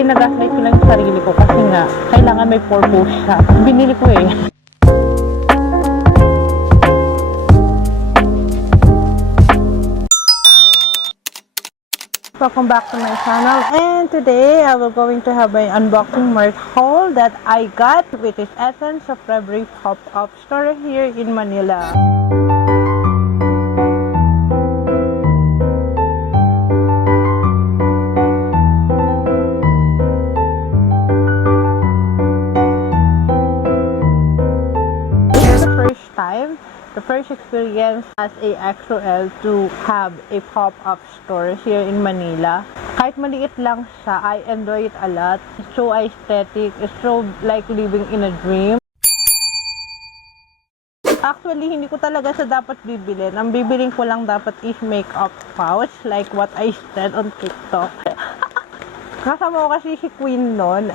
Actually, nag-gaslight ko lang yung sarili ko kasi nga, kailangan may purpose siya. Binili ko eh. Welcome back to my channel, and today I will going to have an unboxing merch haul that I got, which is Essence of February pop-up store here in Manila. The first experience as a XOL to have a pop-up store here in Manila. Kahit maliit lang siya, I enjoy it a lot. It's so aesthetic. It's so like living in a dream. Actually, hindi ko talaga sa dapat bibilin. Ang bibiling ko lang dapat is makeup pouch, like what I said on TikTok. Kasama ko kasi si Queen nun.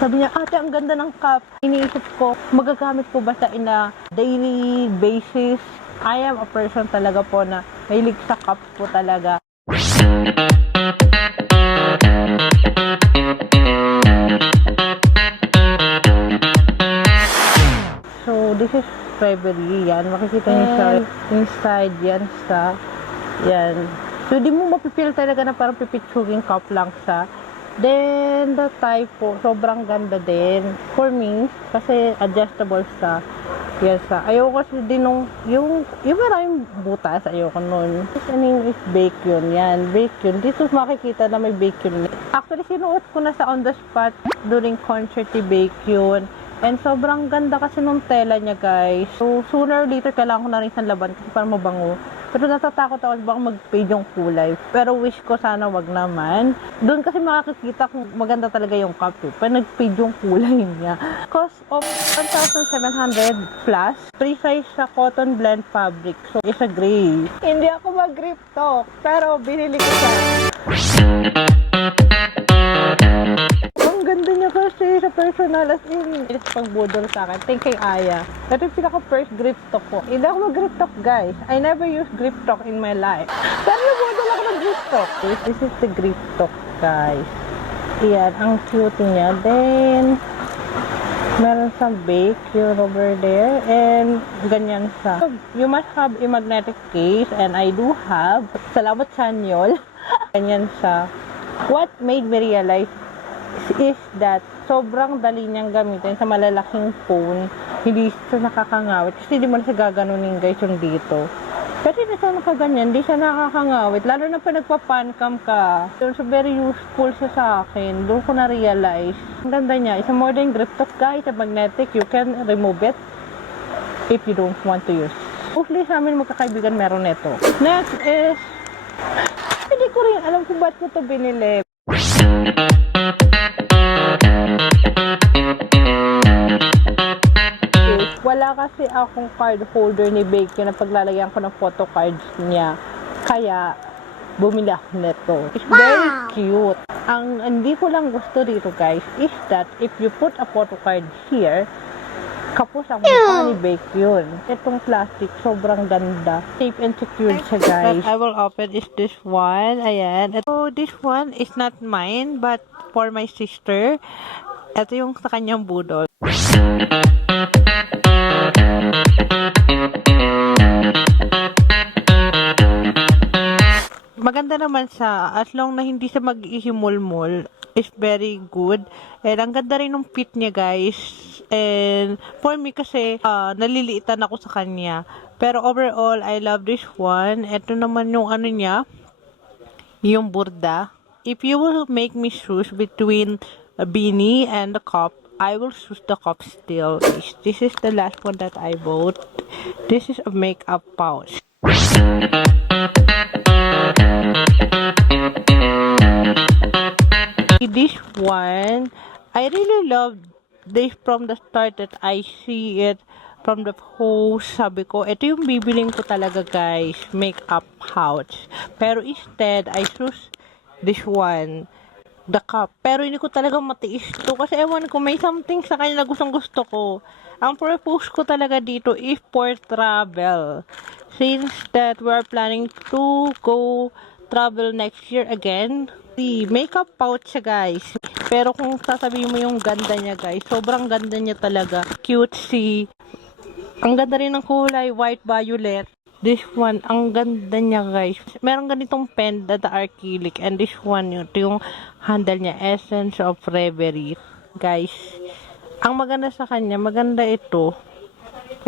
Sabi niya, ate, ang ganda ng cup. Iniisip ko, magagamit ko ba sa in a daily basis? I am a person talaga po na mahilig sa cup po talaga. So, this is February. Yan, makikita niyo sa inside yan sa, yan. So, di mo mapipil talaga na parang pipitsuging cup lang siya. Then, the type po, sobrang ganda din. For me, kasi adjustable sa, yes, ayoko kasi din yung maraming butas, ayoko nun. This name is bake yun, yan, bake yun. Dito makikita na may bake yun. Actually, sinuot ko na sa on the spot during concert ni bake yun. And sobrang ganda kasi nung tela niya, guys. So, sooner or later, kailangan ko na rin sa laban kasi para mabango. Pero natatakot ako baka mag-fade yung kulay. Pero wish ko sana wag naman. Doon kasi makakikita kung maganda talaga yung cup eh. Pag nag-fade yung kulay niya. Cost of 1,700 plus. Free size sa cotton blend fabric. So, it's a gray. Hindi ako mag-grip talk. Pero binili ko siya. Ang ganda niya kasi sa personal as in. It's pagbudol sa akin. Thank kay Aya. Ito yung pinaka-first grip talk ko. Hindi ako mag-grip talk, guys. I never use grip talk in my life. Pero nabudol ako ng grip talk. This is the grip talk, guys. Ayan, ang cute niya. Then, meron sa bake yun over there. And, ganyan siya. You must have a magnetic case. And I do have. Salamat sa Nyol. Ganyan siya. What made me realize is that sobrang dali niyang gamitin sa malalaking phone. Hindi siya nakakangawit. Kasi hindi mo na siya gaganunin, guys, yung dito. Kasi na siya nakaganyan, hindi siya nakakangawit. Lalo na pa nagpa-pancam ka. So, very useful siya sa akin. Doon ko na-realize. Ang ganda niya. It's a modern grip talk, guys. A magnetic. You can remove it if you don't want to use. Mostly sa amin magkakaibigan meron nito. Next is, hindi ko rin alam kung ba't ko ito binili. Wala kasi akong card holder ni Bake na paglalagyan ko ng photo cards niya. Kaya, bumili ako nito. It's very cute. Ang hindi ko lang gusto dito, guys, is that if you put a photo card here, kapos ang mukha ni Bake yun. Itong plastic, sobrang ganda. Safe and secure siya, guys. What I will open is this one. Ayan. So, this one is not mine, but for my sister. Ito yung sa kanyang budol. Maganda naman siya, as long na hindi siya mag-ihimol-mol, is very good. And ang ganda rin ng fit niya, guys. And for me kasi, naliliitan ako sa kanya. Pero overall, I love this one. Ito naman yung ano niya, yung burda. If you will make me choose between a beanie and the cup, I will choose the cup still. This is the last one that I bought. This is a makeup pouch. This one, I really love this from the start that I see it from the post. Sabi ko, ito yung bibiling ko talaga, guys, makeup pouch. Pero instead, I choose this one, the cup. Pero hindi ko talaga matiis to kasi ewan ko, may something sa kanya na gustong gusto ko. Ang purpose ko talaga dito is for travel. Since that we're planning to go travel next year again, The makeup pouch siya, guys. Pero kung sasabihin mo yung ganda niya, guys, sobrang ganda niya talaga. Cutesy. Ang ganda rin ng kulay, white violet. This one, ang ganda niya, guys. Meron ganitong pen, the acrylic. And this one, yung handle niya, Essence of Reverie. Guys, ang maganda sa kanya, maganda ito.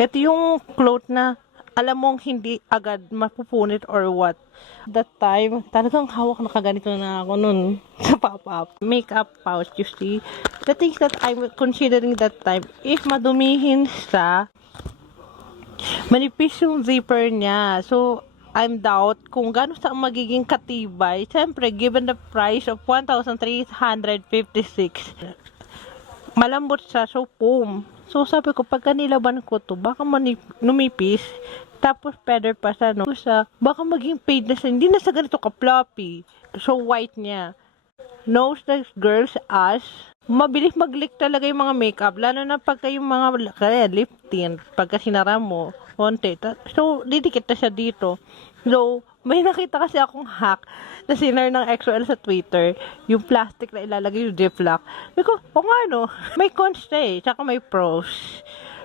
Ito yung cloth na alam mong hindi agad mapupunit or what. That time, talagang hawak na kaganito na ako nun sa pop-up. Makeup pouch, you see. The things that I'm considering that time, if madumihin sa manipis yung zipper niya. So, I'm doubt kung gano'n sa magiging katibay. Siyempre, given the price of 1,356. Malambot siya, so foam. So, sabi ko, pagka nilaban ko to, baka numipis. Tapos, feather pa siya, no? Baka maging fade na siya. Hindi na sa ganito ka-floppy. So, white niya. Knows the girls as mabilis mag-leak talaga yung mga makeup. Lalo na pagka yung mga lip tint. Pagka sinara mo, konti. So, didikit na siya dito. So, may nakita kasi akong hack na sinare ng XOL sa Twitter. Yung plastic na ilalagay yung Ziploc. Sabi ko, o nga no, may cons na eh. Tsaka may pros.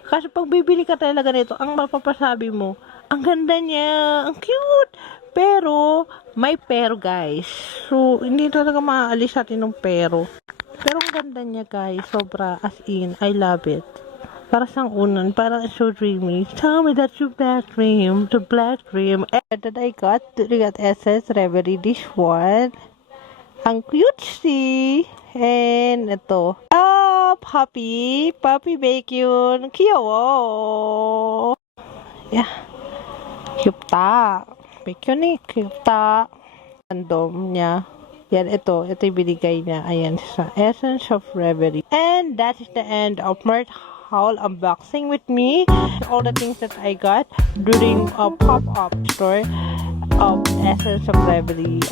Kasi pag bibili ka talaga nito, ang mapapasabi mo, ang ganda niya, ang cute. Pero, may pero guys. So, hindi talaga maaalis natin ng pero. Pero ang ganda niya guys, sobra, as in, I love it. Para sang unan, parang it's so dreamy. Tell me that you black dream, the black dream. And that I got SS Reverie, this one. Ang cutesy. And ito. Puppy bacon. Kiyawo. Yeah. Cute. Bacon eh, cute. Random niya. Yan, ito yung binigay niya. Ayan, sa Essence of Reverie. And that is the end of Mert haul unboxing with me. All the things that I got during a pop-up store of Essence of Reverie.